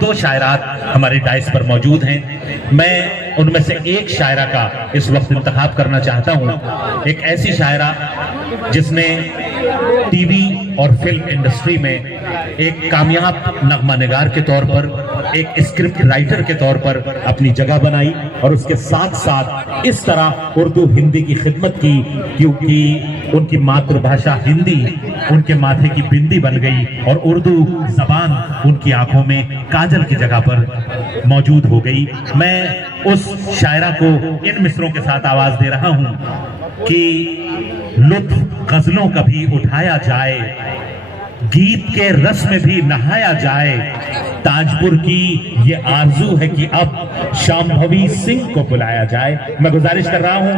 दो शायरात हमारे डाइस पर मौजूद हैं। मैं उनमें से एक शायरा का इस वक्त इंतखाब करना चाहता हूं। एक ऐसी शायरा जिसने टीवी और फिल्म इंडस्ट्री में एक कामयाब नगमा निगार के तौर पर, एक स्क्रिप्ट राइटर के तौर पर अपनी जगह बनाई और उसके साथ साथ इस तरह उर्दू हिंदी की खिदमत की, क्योंकि उनकी मातृभाषा हिंदी उनके माथे की बिंदी बन गई और उर्दू जबान उनकी आंखों में काजल की जगह पर मौजूद हो गई। मैं उस शायरा को इन मिसरों के साथ आवाज दे रहा हूं कि लुत्फ गजलों का भी उठाया जाए, गीत के रस में भी नहाया जाए। ताजपुर की ये आरजू है कि अब शांभवी सिंह को बुलाया जाए। मैं गुजारिश कर रहा हूं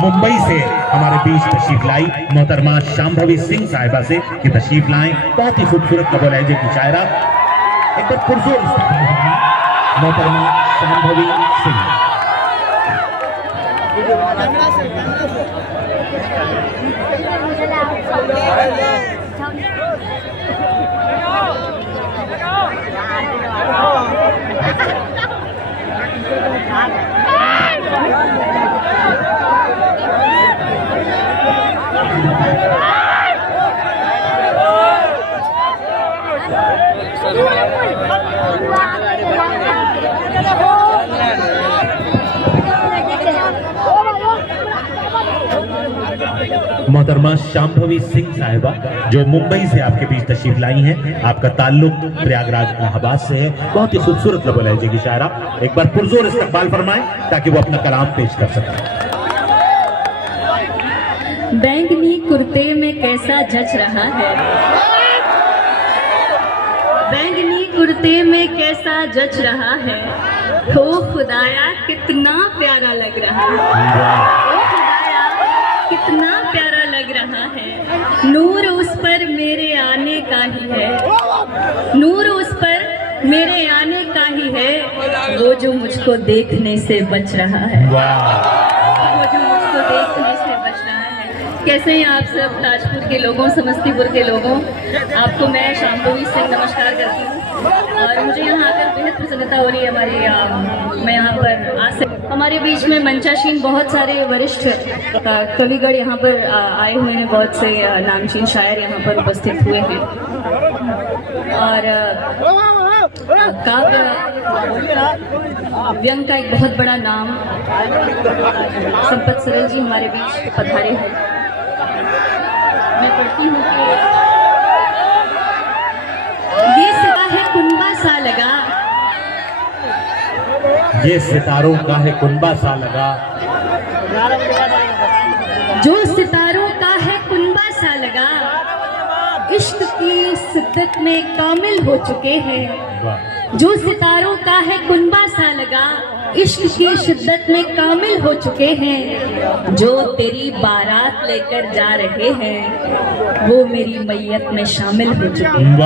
मुंबई से हमारे बीच तशरीफ लाई मोहतरमा शांभवी सिंह साहिबा से कि तशरीफ लाएं। बहुत ही खूबसूरत कबूल लहजे की शायरा, एक बार पुरजोर मोहतरमा शांभवी सिंह। मोहतरमा शांभवी सिंह साहिबा जो मुंबई से आपके बीच तशरीफ लाई हैं, आपका ताल्लुक प्रयागराज इलाहाबाद से है। बहुत ही खूबसूरत लबो लहजे की शायरा, एक बार पुरजोर इस्तकबाल फरमाएं ताकि वो अपना कलाम पेश कर सकें। बैंगनी कुर्ते में कैसा जच रहा है, बैंगनी कुर्ते में कैसा जच रहा है, हो खुदाया कितना प्यारा लग रहा है, ओ खुदाया कितना प्यारा लग रहा है। नूर उस पर मेरे आने का ही है, नूर उस पर मेरे आने का ही है, वो जो मुझको देखने से बच रहा है, वो जो मुझको देखने से बच रहा है। कैसे हैं आप सब ताजपुर के लोगों, समस्तीपुर के लोगों? आपको मैं शांभवी सिंह नमस्कार करती हूँ और मुझे यहाँ आकर बेहद प्रसन्नता हो रही है। मैं यहाँ पर आज से हमारे बीच में मंचाशीन बहुत सारे वरिष्ठ कविगण यहाँ पर आए हुए हैं, बहुत से नामचीन शायर यहाँ पर उपस्थित हुए हैं और काव्य व्यंग का एक बहुत बड़ा नाम संपत सरल जी हमारे बीच पधारे हैं। मैं पढ़ती हूँ कि ये सिता है कुनबा सा लगा, ये सितारों का है कुनबा सा लगा, जो सितारों का है कुनबा सा लगा, इश्क की शिद्दत में कामिल हो चुके हैं। जो सितारों का है कुनबा सा लगा, इश्क की शिद्दत में कामिल हो चुके हैं। जो तेरी बारात लेकर जा रहे हैं, वो मेरी मैयत में शामिल हो चुके हैं।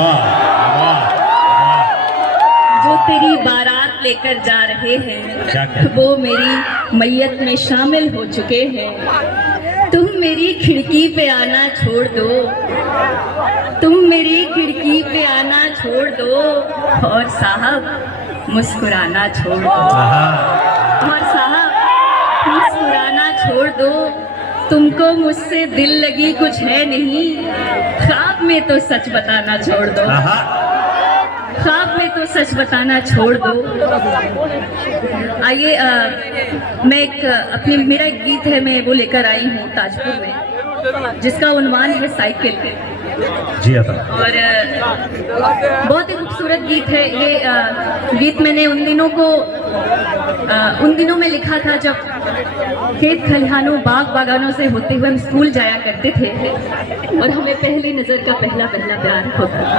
जो तेरी बारात लेकर जा रहे हैं, वो मेरी मैयत में शामिल हो चुके हैं। तुम मेरी खिड़की पे आना छोड़ दो, तुम मेरी खिड़की पे आना छोड़ दो और साहब मुस्कुराना छोड़ दो, और साहब मुस्कुराना छोड़ दो। तुमको मुझसे दिल लगी कुछ है नहीं, ख्वाब में तो सच बताना छोड़ दो, ख्वाब में तो सच बताना छोड़ दो। आइए मैं एक अपनी मेरा एक गीत है, मैं वो लेकर आई हूँ ताजपुर में, जिसका उन्वान है साइकिल। जी और बहुत ही खूबसूरत गीत है ये। गीत मैंने उन दिनों में लिखा था जब खेत खलिहानों बाग बागानों से होते हुए हम स्कूल जाया करते थे और हमें पहली नजर का पहला प्यार होता था।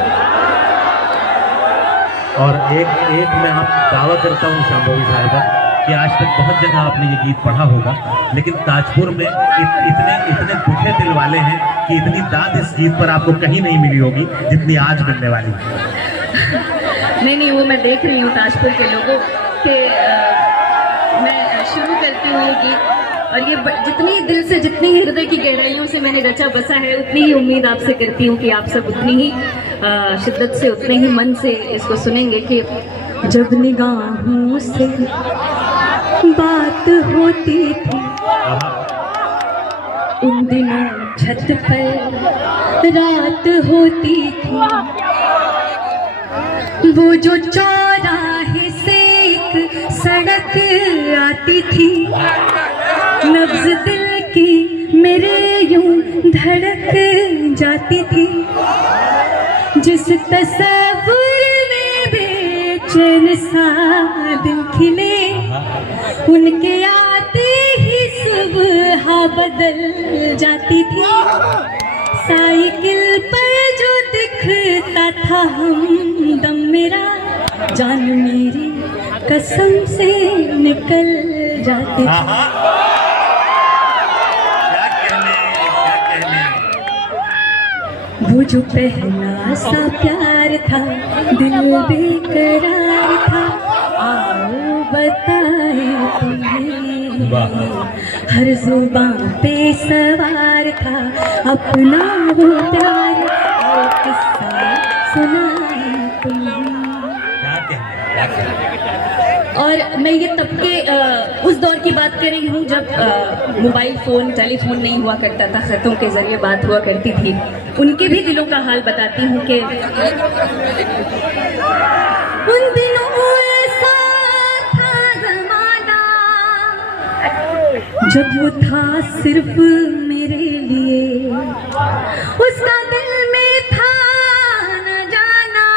और एक मैं आप दावा करता हूँ शांभवी साहिबा कि आज तक बहुत जगह आपने ये गीत पढ़ा होगा, लेकिन ताजपुर में इतने दुखे दिल वाले हैं कि इतनी दाद इस गीत पर आपको कहीं नहीं मिली होगी जितनी आज मिलने वाली है। नहीं, वो मैं देख रही हूँ ताजपुर के लोगों के। मैं शुरू करती हूँ ये गीत, और ये जितनी दिल से, जितनी हृदय की गहराइयों से मैंने रचा बसा है, उतनी ही उम्मीद आपसे करती हूँ कि आप सब उतनी ही शिद्दत से उतने ही मन से इसको सुनेंगे कि जब निगाहों से बात होती थी उन दिनों छत पर रात होती थी, वो जो चौराहे से एक सड़क आती थी, नब्ज दिल की मेरे यूं धड़क जाती थी, जिस तस्वीर में बेचैन सा दिल खिले, उनके आते ही सुबह बदल जाती थी। साइकिल पर जो दिखता था हमदम मेरा, जान मेरी कसम से निकल जाती थी। वो जो पहला सा प्यार था, दिल बेकरार था, आओ बताए तुम्हें, हर जुबान पे सवार था अपना वो प्यार, और किस्सा सुनाए तुम्हें। और मैं ये तब के उस दौर की बात कर रही हूँ जब मोबाइल फ़ोन टेलीफोन नहीं हुआ करता था, ख़तों के ज़रिए बात हुआ करती थी। उनके भी दिलों का हाल बताती हूँ कि उन दिनों ऐसा था ज़माना, जब वो था सिर्फ मेरे लिए, उसका दिल में था न जाना,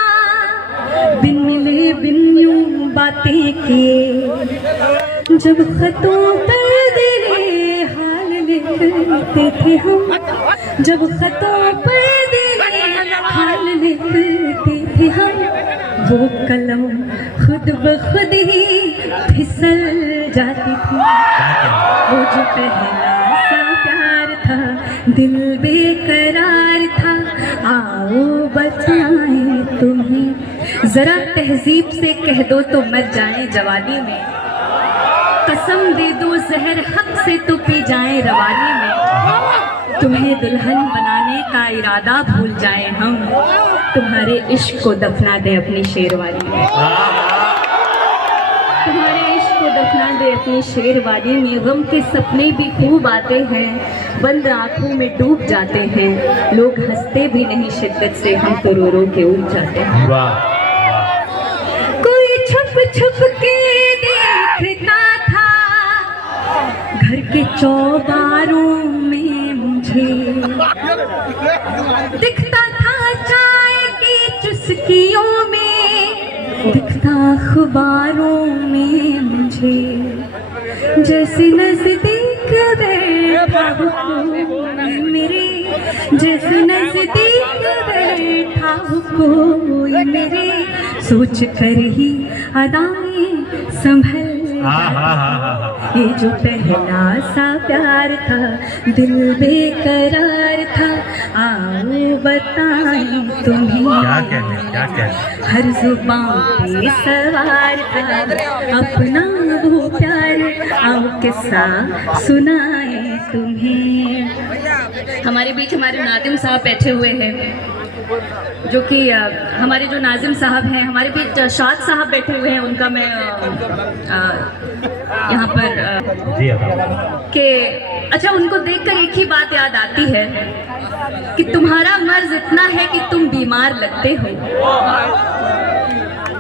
बिन मिले बिन यूं बातें किए, जब खतों पर दिले हाल लिखते थे हम, जब खतों पर दिले हाल लिखते थे हम, वो कलम खुद ब खुद ही फिसल जाती थी। वो जो पहला सा प्यार था, दिल बेकरार था, आओ बताएं तुम्हें, जरा तहजीब से कह दो तो मर जाए जवानी में, कसम दे दो जहर हक से तो पी जाए रवानी में, तुम्हें दुल्हन बनाने का इरादा भूल जाए हम, तुम्हारे इश्क को दफना दे अपनी शेरवानी में, तुम्हारे इश्क को दफना दे अपनी शेरवानी में। गम के सपने भी खूब आते हैं, बंद आंखों में डूब जाते हैं, लोग हंसते भी नहीं शिद्दत से, हम तो रो रो के उठ जाते हैं। कोई छुप छुप के देखता था घर के चौबारों में मुझे, दिखता था चाय की चुस्कियों में, दिखता अखबारों में मुझे, जैसे नजदीक बैठा हो कोई मेरे, जैसे नजदीक बैठा हो कोई मेरे, सोच कर ही अदाएं संभल, ये जो पहला सा प्यार था, दिल बेकरार था, आओ बताएं तुम्हें, हर जुबान पे सवार था अपना वो प्यार, आओ किस्सा सुनाए तुम्हें। हमारे बीच हमारे नादिम साहब बैठे हुए हैं, जो कि हमारे जो नाजिम साहब हैं, हमारे बीच शाद साहब बैठे हुए हैं, उनका मैं यहाँ पर कि अच्छा, उनको देखकर एक ही बात याद आती है कि तुम्हारा मर्ज इतना है कि तुम बीमार लगते हो,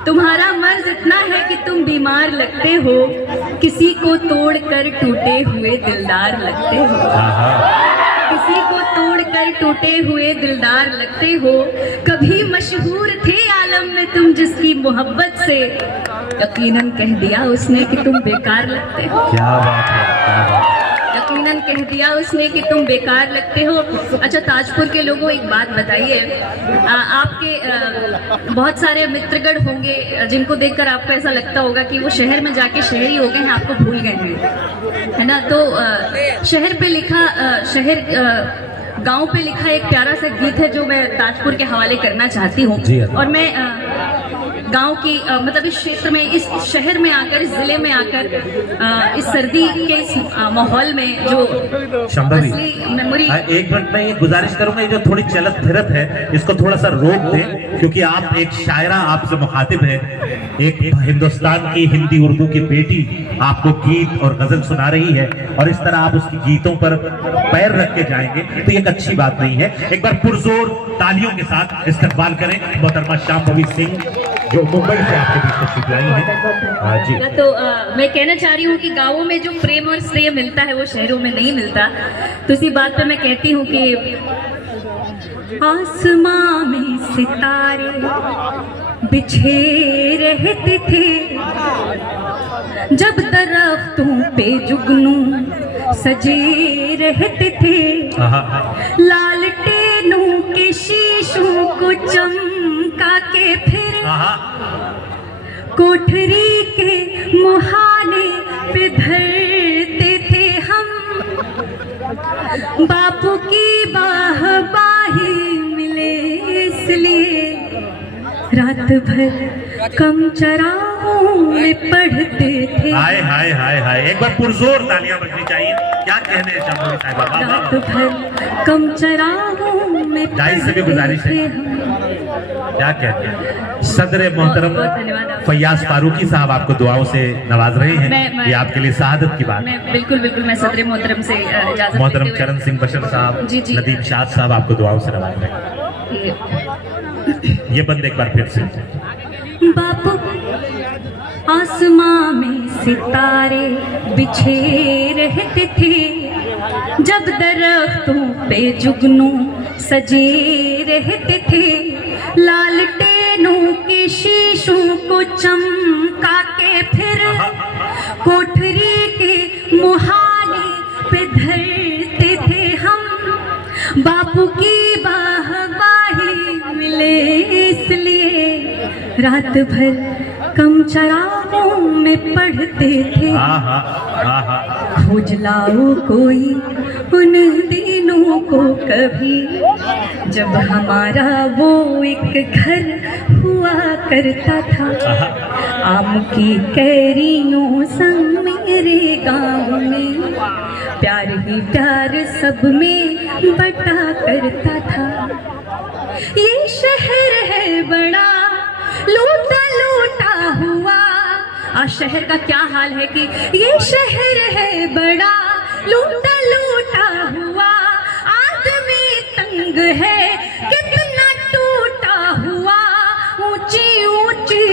तुम्हारा मर्ज इतना है कि तुम बीमार लगते हो, किसी को तोड़कर टूटे हुए दिलदार लगते हो, किसी को तोड़कर टूटे हुए दिलदार लगते हो, कभी मशहूर थे आलम में तुम जिसकी मोहब्बत से, यकीनन कह दिया उसने कि तुम बेकार लगते हो। क्या बात है, क्या बात है। यकीनन कह दिया उसने कि तुम बेकार लगते हो। अच्छा, ताजपुर के लोगों एक बात बताइए, आपके बहुत सारे मित्रगण होंगे जिनको देखकर आपको ऐसा लगता होगा कि वो शहर में जाके शहरी हो गए हैं, आपको भूल गए हैं, है ना। तो शहर पे लिखा गांव पे लिखा एक प्यारा सा गीत है जो मैं ताजपुर के हवाले करना चाहती हूँ। और मैं गांव की मतलब इस क्षेत्र में, इस शहर में आकर, इस जिले में आकर इस सर्दी के इस माहौल में जो शंभवी, असली मेमोरी। एक मिनट में ये गुजारिश करूंगा, ये जो थोड़ी चलत फिरत है इसको थोड़ा सा रोक दें, क्योंकि आप एक शायरा, आपसे मुखातिब है, एक हिंदुस्तान की हिंदी उर्दू की बेटी आपको गीत और गजल सुना रही है, और इस तरह आप उसकी गीतों पर पैर रख के जाएंगे तो ये एक अच्छी बात नहीं है। एक बार पुरजोर तालियों के साथ इस्तकबाल करें मोहतरमा शांभवी सिंह, जो मुंबई से आपके बीच तशरीफ लाई हैं। हाँ जी। तो मैं कहना चाह रही हूँ कि गाँवों में जो प्रेम और स्नेह मिलता है वो शहरों में नहीं मिलता। तो इसी बात पे मैं कहती हूँ कि आसमां में सितारे बिछे रहते थे, जब दरख्तों पे जुगनू सजे रहते थे, लालटेनों के शीशों को चमका के फिर कोठरी के मुहाने पे धरते थे हम, बापू की बाही मिले इसलिए रात भर कम चराहों में पढ़ते थे। हाय हाय हाय हाय, एक बार पुरजोर तालियां बजनी चाहिए। क्या कहने हैं शांभवी साहिबा? रात भर कम चराहों में जाहिर से भी गुजारिश है, क्या कहते हैं? सदर मोहतरम फैयाज फारूकी साहब आपको दुआओं से नवाज रहे हैं, ये आपके लिए सआदत की बात। मैं बिल्कुल मैं सदर मोहतरम से इजाजत मोहतरम चरण सिंह बशर साहब, नदीम शाद साहब आपको दुआओं से नवाज रहे हैं। ये बंद एक बार फिर से। बापू आसमां में सितारे बिछे रहते थे, जब दरख्तों पे जुगनू सजे रहते थे, लालटेनों के शीशों को चमका के फिर कोठरी के मुहाने पे धरते थे हम, बापू की बाही मिले इसलिए रात भर कम चराहों में पढ़ते थे। खोज लाओ कोई उन दिनों को कभी, जब हमारा वो एक घर हुआ करता था, आम की कैरियों संग मेरे गाँव में प्यार ही प्यार सब में बटा करता था। ये शहर है बड़ा लूटा लूटा हुआ, आज शहर का क्या हाल है कि ये शहर है बड़ा लूटा लूटा हुआ, आदमी तंग है कितना टूटा हुआ, ऊंची ऊंची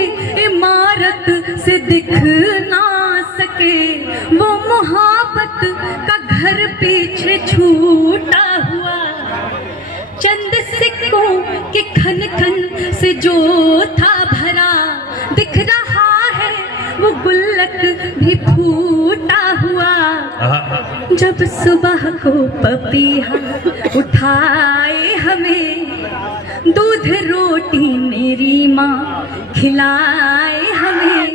इमारत से दिख ना सके वो मोहब्बत का घर पीछे छूटा हुआ, चंद सिक्कों के खन खन से जो था भरा, दिख रहा है वो गुल्लक भी फूटा हुआ, जब सुबह को पपीहा उठाए हमें, दूध रोटी मेरी माँ खिलाए हमें,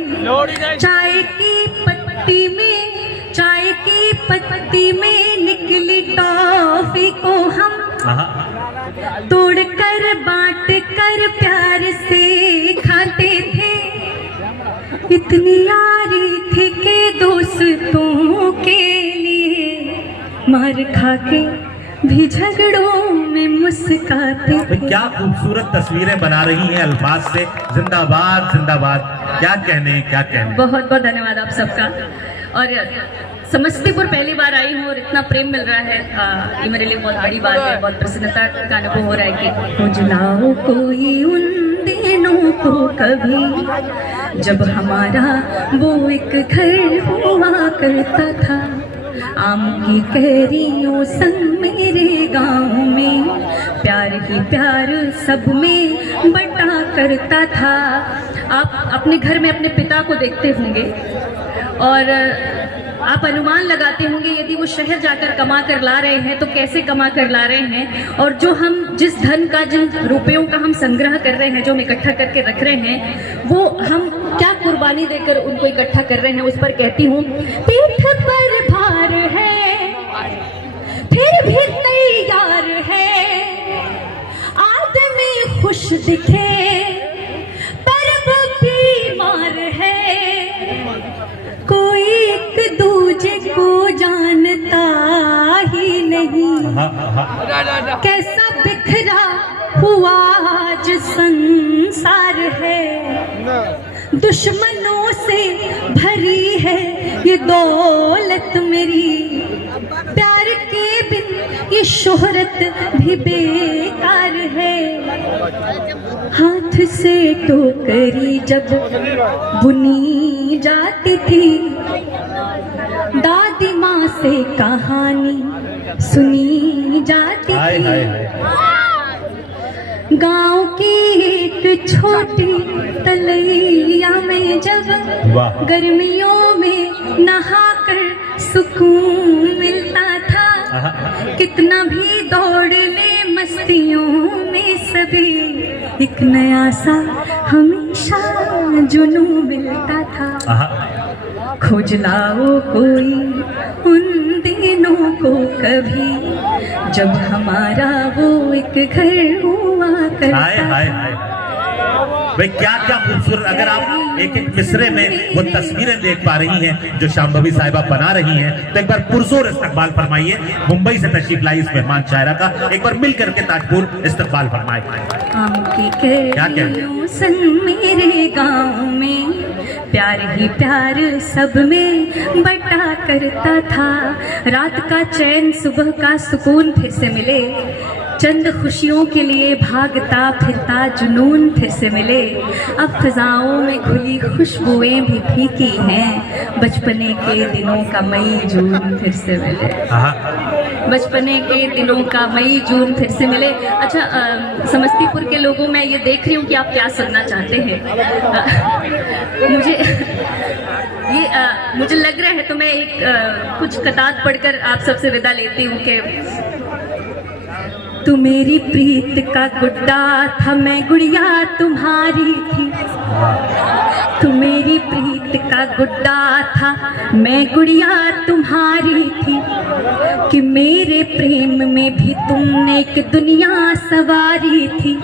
चाय की पत्ती में निकली टॉफी को हम तोड़ कर बांट कर प्यार से खाते थे, इतनी यारी थी कि दोस्तों के लिए मार खा के भी झगड़ों में मुस्काते थे। क्या खूबसूरत तस्वीरें बना रही हैं अल्फाज से, जिंदाबाद जिंदाबाद। क्या कहने, क्या कहने। बहुत बहुत धन्यवाद आप सबका। और समस्तीपुर पहली बार आई हूँ और इतना प्रेम मिल रहा है, ये मेरे लिए बहुत बड़ी बात है, बहुत प्रसन्नता का अनुभव हो रहा है कि खोज लाओ कोई उन दिनों को कभी, जब हमारा वो एक घर हुआ करता था, आम की कैरियों संग मेरे गाँव में प्यार ही प्यार सब में बटा करता था। आप अपने घर में अपने पिता को देखते होंगे और आप अनुमान लगाते होंगे यदि वो शहर जाकर कमा कर ला रहे हैं तो कैसे कमा कर ला रहे हैं, और जो हम जिस धन का, जिन रुपयों का हम संग्रह कर रहे हैं, जो हम इकट्ठा करके रख रहे हैं, वो हम क्या कुर्बानी देकर उनको इकट्ठा कर रहे हैं। उस पर कहती हूँ, पीठ पर भार है फिर भी तैयार है, आदमी खुश दिखे पर वो कैसा बिखरा हुआ आज संसार है, दुश्मनों से भरी है ये दौलत मेरी, प्यार के बिन ये शोहरत भी बेकार है। हाथ से टोकरी जब बुनी जाती थी, दादी माँ से कहानी सुनी जाती थी। गांव की एक छोटी तलैया में जब गर्मियों में नहाकर सुकून मिलता था, कितना भी दौड़ ले मस्तियों में सभी, एक नया सा हमेशा जुनून मिलता था। खोज लाओ कोई उन दिनों को कभी, जब हमारा वो एक घर हुआ करता था। भाई क्या क्या खूबसूरत, अगर आप एक एक मिसरे में वो तस्वीरें देख पा रही हैं जो शांभवी साहिबा बना रही हैं, तो एक बार पुरजोर इस्तकबाल फरमाइए। मुंबई से तशरीफ लाई इस मेहमान शायरा का, एक बार मिल करके ताजपुर इस्तकबाल फरमाए। क्या संग मेरे गाँव में प्यार ही प्यार सब में बटा करता था। रात का चैन सुबह का सुकून फिर से मिले, चंद खुशियों के लिए भागता फिरता जुनून फिर से मिले। अब फिजाओं में घुली खुशबुएं भी फीकी हैं, बचपने के दिनों का मई जून फिर से मिले, बचपने के दिनों का मई जून फिर से मिले। अच्छा, समस्तीपुर के लोगों, मैं ये देख रही हूँ कि आप क्या सुनना चाहते हैं। मुझे लग रहा है, तो मैं एक कुछ कतार पढ़कर आप सबसे विदा लेती हूँ कि तू मेरी प्रीत का गुड्डा था, मैं गुड़िया तुम्हारी थी। तू मेरी प्रीत का गुड्डा था, मैं गुड़िया तुम्हारी थी, कि मेरे प्रेम में भी तुमने एक दुनिया सवारी थी।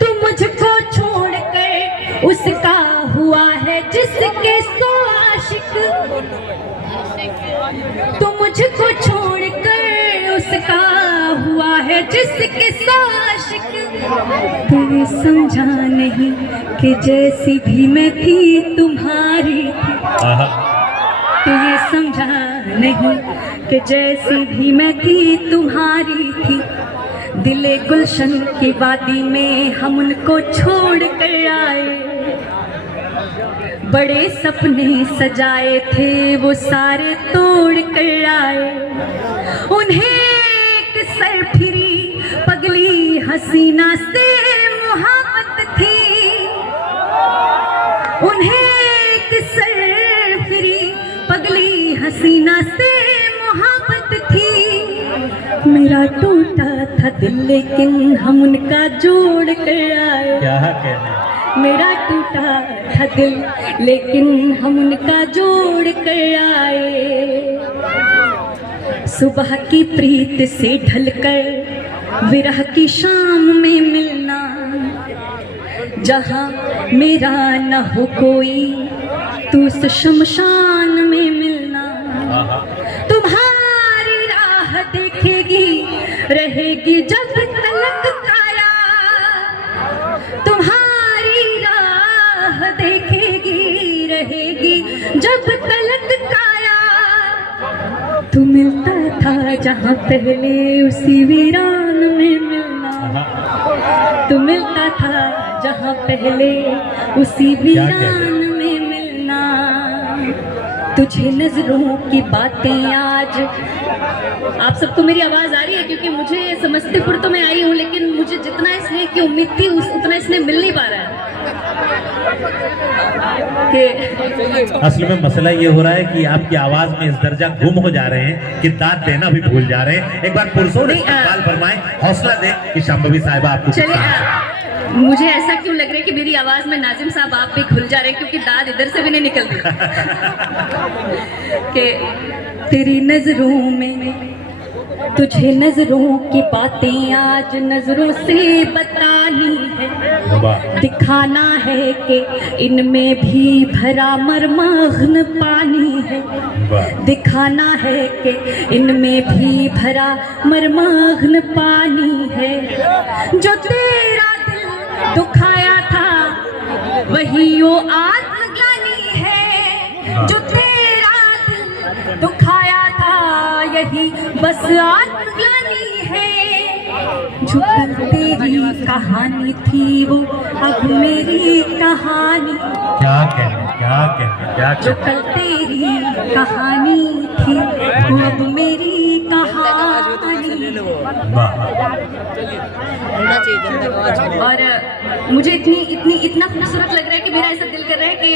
तू मुझको छोड़कर उसका हुआ है जिसके सो आशिक, तू मुझको छोड़कर उसका हुआ है जिसके सो आशिक। तुझे समझा नहीं कि जैसी भी मैं थी तुम्हारी थी, तुझे समझा नहीं कि जैसी भी मैं थी तुम्हारी थी। दिले गुलशन की वादी में हम उनको छोड़ कर आए, बड़े सपने सजाए थे वो सारे तोड़ कर आए। उन्हें एक सरफिरी पगली हसीना से मोहब्बत थी, उन्हें एक सरफिरी पगली हसीना से मोहब्बत थी। मेरा टूटा था दिल लेकिन हम उनका जोड़ कर आए। क्या कहना, मेरा टूटा था दिल लेकिन हम उनका जोड़ कर आए। सुबह की प्रीत से ढलकर विरह की शाम में मिलना, जहाँ मेरा न हो कोई तू उस शमशान में मिलना। तुम्हारी राह देखेगी रहेगी जब तलक काया, तुम्हारी राह देखेगी रहेगी जब तलक काया। तू मिलता था जहाँ पहले उसी वीरान में मिलना, तू मिलता था जहाँ पहले उसी वीरान में मिलना। तुझे नजरों की बातें आज, आप सबको मेरी आवाज आ रही है? क्योंकि मुझे समस्तीपुर तो मैं आई हूँ, लेकिन मुझे जितना स्नेह की उम्मीद थी उतना स्नेह मिल नहीं पा रहा है। असल में मसला ये हो रहा है कि आपकी आवाज में इस दर्जा गुम हो जा रहे हैं कि दाद देना भी भूल जा रहे हैं। एक बार पुरजोर इस्तकबाल फरमाएं, हौसला दें कि शांभवी साहिबा आपको। चलिए, मुझे ऐसा क्यों लग रहा है कि मेरी आवाज में नाजिम साहब आप भी खुल जा रहे हैं, क्योंकि दाद इधर से भी नहीं निकल रही। कि तेरी नजरों में तुझे नजरों की बातें आज नजरों से बतानी है, वाह दिखाना है कि इनमें भी भरा मर्मग्न पानी है, वाह दिखाना है कि इनमें भी भरा मर्मग्न पानी है। जो तेरा दिल दुखाया था वही वो आत्मग्लानी है, जो तेरा दिल दुखाया था यही बस आत्मग्लानी है। जो कल तेरी कहानी थी वो अब मेरी कहानी, क्या कहने क्या कहने क्या जो कहने। कल तेरी कहानी थी वो अब मेरी कहानी। और मुझे इतना खूबसूरत लग रहा है कि मेरा ऐसा दिल कर रहा है कि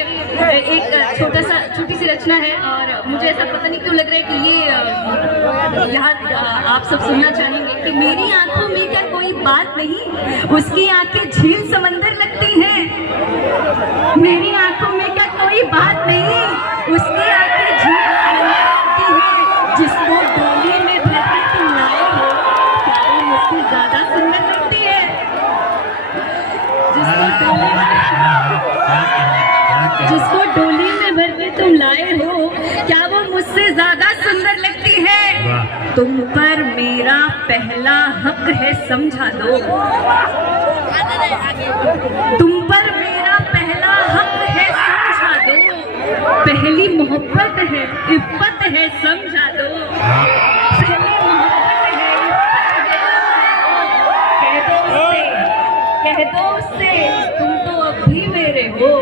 एक छोटी सी रचना है, और मुझे ऐसा पता नहीं क्यों लग रहा है कि ये यहाँ आप सब सुनना चाहेंगे कि मेरी आंखों में क्या कोई बात नहीं, उसकी आंखें झील समंदर लगती हैं। मेरी आंखों में क्या कोई बात नहीं, उसकी आंखें झील समंदर लगती हैं। जिसको डोली में भर के तुम लाए हो क्या वो मुझसे ज्यादा सुंदर लगती है? जिसको डोली में भर के तुम लाए हो क्या वो मुझसे ज्यादा सुंदर लगती है? तुम पर मेरा पहला हक है समझा दो, तुम पर मेरा पहला हक है समझा दो, पहली मोहब्बत है इफ्फत है समझा दो, पहली मोहब्बत है इफ्फत है, कह दो उससे तुम तो अब भी मेरे हो,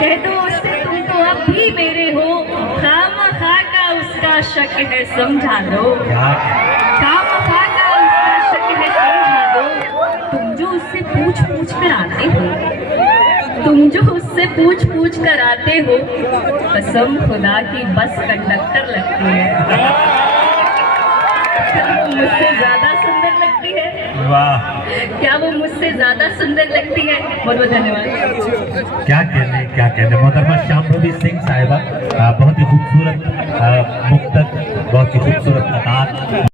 कह दो उससे तुम तो अब भी मेरे हो, खामखा का उसका शक है समझा दो, खामखा का उसका शक है समझा दो। तुम जो उससे पूछ कर आते हो, तुम जो उससे पूछ कर आते हो, कसम खुदा की बस कंडक्टर लगती है। क्या वो मुझसे ज्यादा सुंदर लगती है? वाह क्या वो मुझसे ज्यादा सुंदर लगती है? बहुत बहुत धन्यवाद। क्या कहने मोहतरमा शांभवी सिंह साहिबा, बहुत ही खूबसूरत मुक्तक, बहुत ही खूबसूरत कतार।